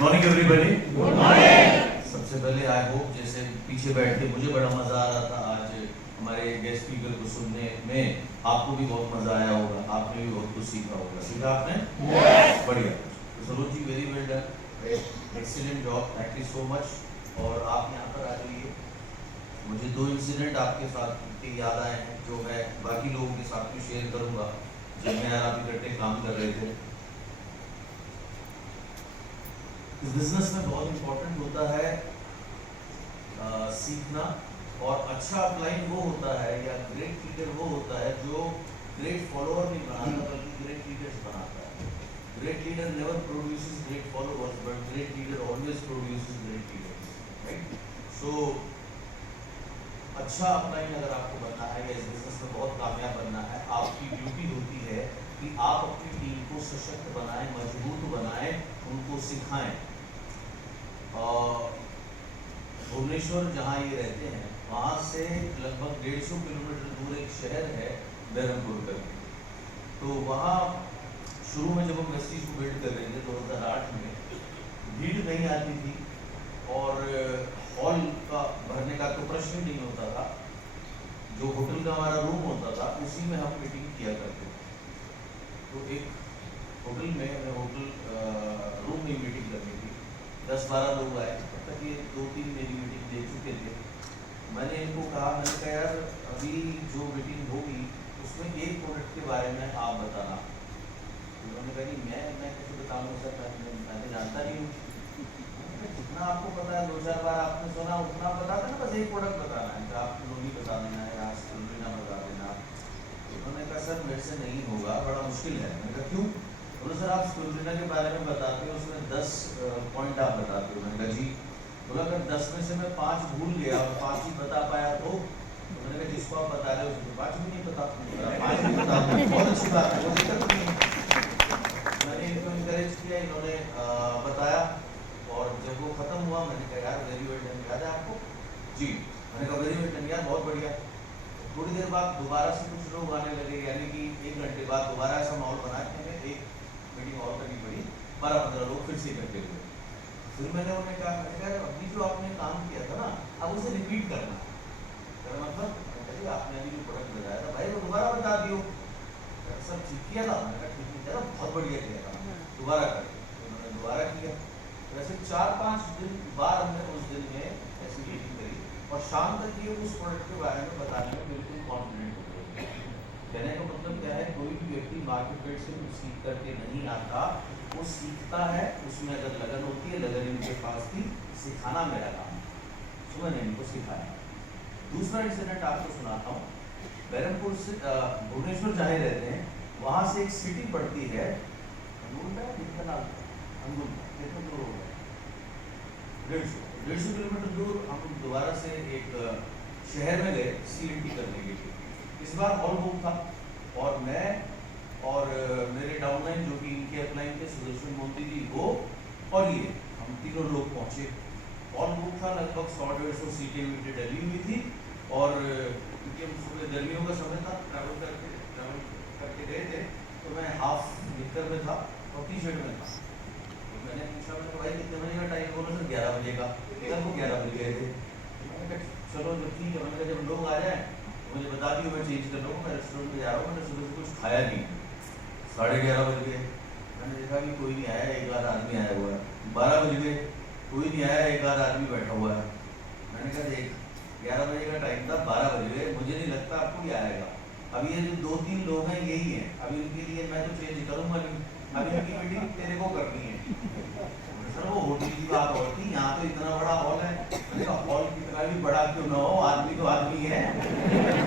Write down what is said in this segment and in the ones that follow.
Morning everybody. सबसे पहले I hope जैसे पीछे बैठ के मुझे बड़ा मजा आ रहा था आज हमारे गेस्ट स्पीकर को सुनने में, आपको भी बहुत मजा आया होगा, आपने भी बहुत कुछ सीखा होगा। सीखा आपने? yes. बढ़िया। तो Saroj ji very well done, excellent job, thank you so much. और आप यहाँ पर आ जाइए। मुझे 2 इंसिडेंट आपके साथ के याद आए हैं जो मैं बाकी लोगों के साथ भी शेयर करूंगा जब मैं आप इकट्ठे काम कर रहे थे। इस बिजनेस में बहुत इंपॉर्टेंट होता है सीखना, और अच्छा अपलाइन वो होता है या ग्रेट लीडर वो होता है जो ग्रेट फॉलोअर नहीं बनाता बल्कि ग्रेट लीडर्स बनाता है। Great leader never produces great followers but great leader always produces great leaders, right? So अच्छा अपलाइन अगर आपको बनना है या इस बिजनेस में बहुत कामयाब बनना है, आपकी ड्यूटी होती है कि आप अपनी टीम को सशक्त बनाएं, मजबूत बनाएं, उनको सिखाएं। भुवनेश्वर जहाँ ये रहते हैं वहाँ से लगभग 150 किलोमीटर दूर एक शहर है बहरमपुर करके। तो वहाँ शुरू में जब हम वेस्टीज को बिल्ड कर रहे थे 2008 में, भीड़ नहीं आती थी और हॉल का भरने का तो प्रश्न नहीं होता था। जो होटल का हमारा रूम होता था उसी में हम मीटिंग किया करते थे। तो एक होटल में हमें होटल रूम में मीटिंग करनी थी। 10-12 लोग आए, तब तक ये 2-3 मेरी मीटिंग दे चुके थे। मैंने इनको कहा, मैंने कहा यार अभी जो मीटिंग होगी उसमें एक प्रोडक्ट के बारे में आप बताना। उन्होंने कहा कि मैं कैसे बताऊँगा सर, मैं जानता नहीं हूँ। जितना आपको पता है 2-4 बार आपने सुना उतना बता देना, बस एक प्रोडक्ट बताना है, आप लोग बता देना है या स्पिरुलिना बता देना। उन्होंने कहा सर मेरे से नहीं होगा, बड़ा मुश्किल है। मैंने कहा क्यों? बोलो सर आप स्पिरुलिना के बारे में बताते हो, उसमें 10 पॉइंट आप बताते हो। मैंने कहा जी। बोला अगर 10 में से मैं 5 भूल गया और 5 ही बता पाया तो मैंने कहा जिसको आप बता रहे हो उसको 5 भी नहीं पता, 5 भी बता दो, बहुत अच्छी बात है, कोई दिक्कत नहीं है। मैंने इनको इनकरेज किया, इन्होंने बताया और जब वो खत्म हुआ मैंने कहा यार वेरी वेल डन, याद है आपको? जी। मैंने कहा वेरी वेल डन यार, बहुत बढ़िया। थोड़ी देर बाद दोबारा से कुछ लोग आने लगे, यानी कि 1 घंटे बाद दोबारा ऐसा माहौल बना कि हमें एक मीटिंग और करनी पड़ी। 12-15 लोग फिर से इकट्ठे हुए। फिर मैंने उन्हें कहा, मैंने कहा अभी जो आपने काम किया था ना अब उसे रिपीट करना है। मतलब आपने अभी जो प्रोडक्ट बताया था भाई वो दोबारा बता दियो। सब ठीक किया था? मैंने कहा ठीक किया था, बहुत बढ़िया किया था, दोबारा कर। उन्होंने दोबारा किया। वैसे 4-5 दिन बाद हमने उस दिन में ऐसी मीटिंग करी और शाम तक ये उस प्रोडक्ट के बारे में बताने में बिल्कुल कॉन्फिडेंट हो गए। कहने का मतलब क्या है, कोई भी व्यक्ति मार्केट रेट से कुछ सीख करके नहीं आता, वो सीखता है, उसमें अगर लगन होती है, लगन इनके पास थी, सिखाना मेरा काम है, तो मैंने इनको सिखाया। दूसरा इंसिडेंट आपको सुनाता हूँ। बहरमपुर से भुवनेश्वर जहाँ रहते हैं वहाँ से एक सिटी पड़ती है, 150 किलोमीटर दूर। हम दोबारा से एक शहर में गए CNT करने के लिए। इस बार हॉल बुक था और मैं और मेरे डाउनलाइन जो कि इनके अपलाइन थे सुदर्शन मोदी जी, वो और ये हम तीनों लोग पहुंचे। हॉल बुक था, लगभग 100-150 सीटें डली हुई थी और क्योंकि हम सुबह गर्मियों का समय था, ट्रैवल करके गए थे, तो मैं हाफ निक्कर में था और टी-शर्ट में था। तो मैंने पूछा, मैंने कहा भाई कितने बजे का टाइम? बोला सर 11 बजे का। वो 11 बजे गए थे। मैंने कहा चलो जो ठीक है। मैंने कहा जब लोग आ जाए मुझे बता दियो, मैं चेंज कर लूँगा, मैं रेस्टोरेंट में जा रहा हूँ, मैंने सुबह से कुछ खाया नहीं। 11:30 बज गए, मैंने देखा कि कोई नहीं आया, एक आध आदमी आया हुआ है। 12 बज गए, कोई नहीं आया, एक आध आदमी बैठा हुआ है। मैंने कहा देख 11 बजे का टाइम था, 12 बज गए, मुझे नहीं लगता आपको कोई आएगा। अब ये जो 2-3 लोग हैं यही हैं, अब इनके लिए मैं तो चेंज करूँगा नहीं, अब इनकी मीटिंग तेरे को करनी है। सर वो होटल की बात और थी, यहाँ तो इतना बड़ा हॉल है। मैंने कहा हॉल कितना भी बड़ा क्यों ना हो, आदमी तो आदमी है,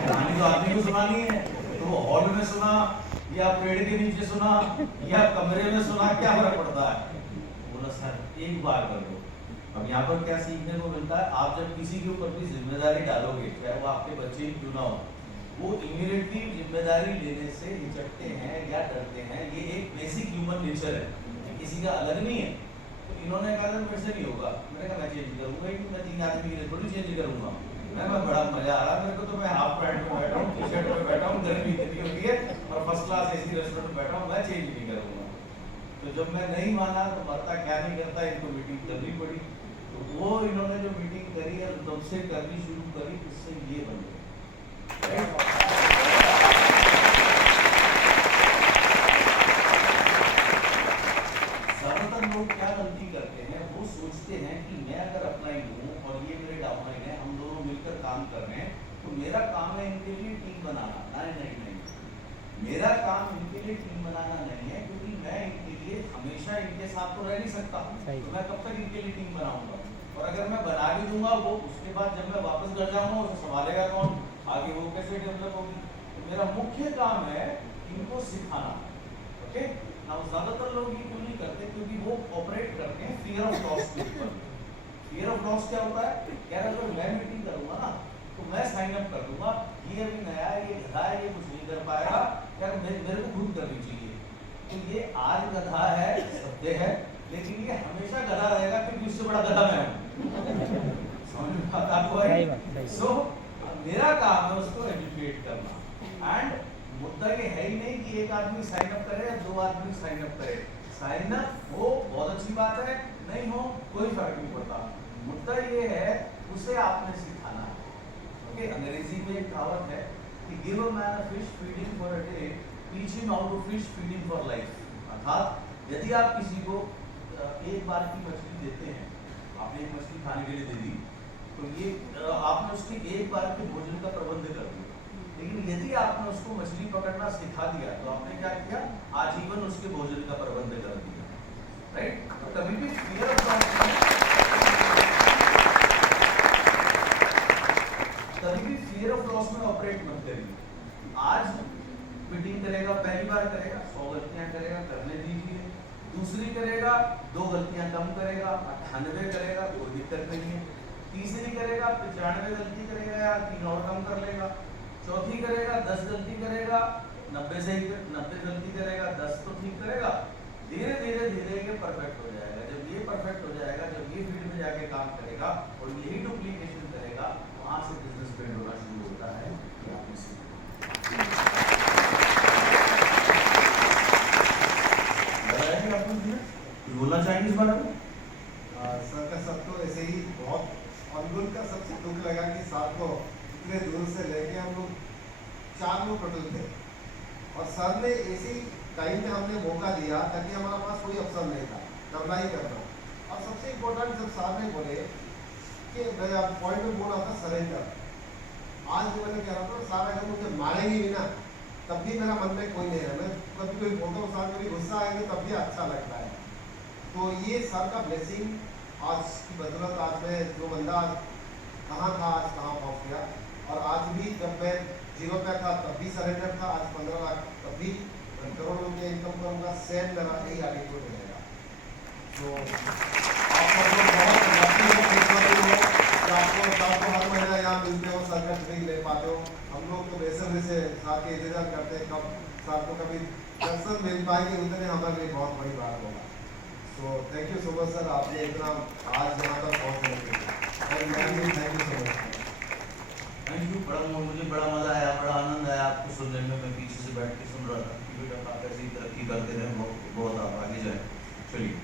कहानी तो आदमी को सुनानी है। तो वो हॉल में सुना या पेड़ के नीचे सुना या कमरे में सुना, क्या फर्क पड़ता है? बोला सर एक बार कर दो। अब यहाँ पर क्या सीखने को मिलता है, आप जब किसी के ऊपर भी जिम्मेदारी डालोगे, चाहे वो आपके बच्चे ही क्यों ना हो, वो इमीडिएटली जिम्मेदारी लेने से हिचकते हैं या डरते हैं। ये एक बेसिक ह्यूमन नेचर है, किसी का अलग नहीं है। तो इन्होंने कहा मेरे से नहीं होगा। मैंने कहा मैं चेंज करूँगा, मैं 3 आदमी के लिए थोड़ी चेंज करूँगा। मैं बड़ा मजा आ रहा मेरे को, तो मैं हाफ पैंट में बैठा हूँ, टी-शर्ट में बैठा हूँ, गर्मी इतनी होती है और फर्स्ट क्लास AC रेस्टोरेंट में बैठा हूँ, मैं चेंज नहीं करूँगा। तो जब मैं नहीं माना तो मरता क्या नहीं करता, इनको मीटिंग करनी पड़ी। तो वो इन्होंने जो मीटिंग करी है तब से करनी शुरू करी, इससे ये बन गए। ज्यादातर लोग क्या गलती करते हैं, वो सोचते हैं कि मैं अगर अपलाइन हूँ और ये मेरे डाउनलाइन है, हम दोनों मिलकर काम कर रहे हैं, तो मेरा काम है इनके लिए टीम बनाना। नहीं नहीं नहीं, मेरा काम इनके लिए टीम बनाना नहीं है, क्योंकि मैं इनके लिए हमेशा इनके साथ तो रह नहीं सकता, तो मैं कब तक इनके लिए टीम बनाऊंगा। और अगर मैं बना भी दूंगा, वो उसके बाद जब मैं वापस घर जाऊंगा उसे संभालेगा कौन, आगे वो कैसे डेवलप होगी। तो मेरा मुख्य काम है इनको सिखाना। ओके, अब ज्यादातर लोग ये क्यों नहीं करते, क्योंकि वो ऑपरेट करते हैं फियर ऑफ लॉस के ऊपर। फियर ऑफ लॉस क्या होता है, यार अगर मैं मीटिंग करूंगा ना तो मैं साइन अप कर दूंगा, ये अभी नया है, ये गधा है, ये कुछ नहीं कर पाएगा, यार मेरे को खुद करनी चाहिए। तो ये आज गधा है, सत्य है, लेकिन ये हमेशा गधा रहेगा, क्योंकि उससे बड़ा गधा मैं हूँ। समझ में आता है? सो मेरा काम है उसको एजुकेट करना। एंड मुद्दा ये है ही नहीं कि एक आदमी साइन अप करे या दो आदमी साइन अप करे। साइन अप हो बहुत अच्छी बात है, नहीं हो कोई फर्क नहीं पड़ता। मुद्दा ये है उसे आपने सिखाना है। ओके, अंग्रेजी में एक कहावत है कि give a man a fish feeding for a day, teach him how to fish feeding for life. अर्थात यदि आप किसी को एक बार की मछली देते हैं, आपने एक मछली खाने के लिए दे दी, तो ये आपने उसके एक बार के भोजन का प्रबंध कर दिया। लेकिन यदि आपने उसको मछली पकड़ना सिखा दिया, तो आपने क्या किया, आजीवन उसके भोजन का प्रबंध कर दिया। राइट? तो कभी भी फियर ऑफ लॉस में ऑपरेट मत करिए। आज मीटिंग करेगा, पहली बार करेगा 100 गलतियां करेगा, करने दीजिए। दूसरी करेगा 2 गलतियां कम करेगा, 98 करेगा, कोई दिक्कत नहीं है। तीसरी करेगा 95 गलती करेगा या 3 और कम कर लेगा। चौथी करेगा 10 गलती करेगा, 90 गलती करेगा, 10 तो ठीक करेगा। धीरे धीरे धीरे ये परफेक्ट हो जाएगा। जब ये परफेक्ट हो जाएगा, जब ये फील्ड में जाके काम करेगा और यही डुप्लीकेशन करेगा, वहां से बिजनेस बिल्ड होना शुरू होता है। बोलना चाहेंगे इस बारे में? सर का सब तो ऐसे ही बहुत, और उनका सबसे दुख लगा कि साथ को इतने दूर से लेके हम लोग 4 लोग टोटल थे, और सर ने ऐसे ही टाइम पे हमने मौका दिया ताकि हमारे पास कोई अवसर नहीं था करना ही करना। और सबसे इम्पोर्टेंट जब सर ने बोले कि मैं पॉइंट में बोल रहा था सरेंडर, आज जो मैंने कह रहा था सर अगर मुझे मारेंगे भी ना तब भी मेरा मन में कोई नहीं है, मैं कभी कोई बोलता हूँ सर कभी गुस्सा आएंगे तब भी अच्छा लगता है। तो ये सर का ब्लेसिंग आज की बदौलत आज मैं जो बंदा कहाँ था आज कहाँ पहुँच गया। और आज भी जब मैं 0 पे था तब भी सरेंडर था, आज 15 लाख तब भी करोड़ों रुपये इनकम करूँगा, सेम मेरा यही एटीट्यूड रहेगा। तो आप सब लोग बहुत लकी हो कि आपको हर महीना यहाँ मिलते हो, सर का ट्रेनिंग ले पाते हो। हम लोग तो बेसब्री से सर के इंतजार करते हैं कब सर को कभी दर्शन मिल पाएंगे, उतने हमारे लिए बहुत बड़ी बात होगा। तो thank you so much sir, आपने इतना आज यहाँ तक पहुँचने के लिए, और thank you so much. Thank you. मुझे बड़ा मजा आया, बड़ा आनंद आया आपको सुनने में। मैं पीछे से बैठ के सुन रहा था कि बेटा आप ऐसी तरक्की करते रहे, बहुत आगे जाए। चलिए।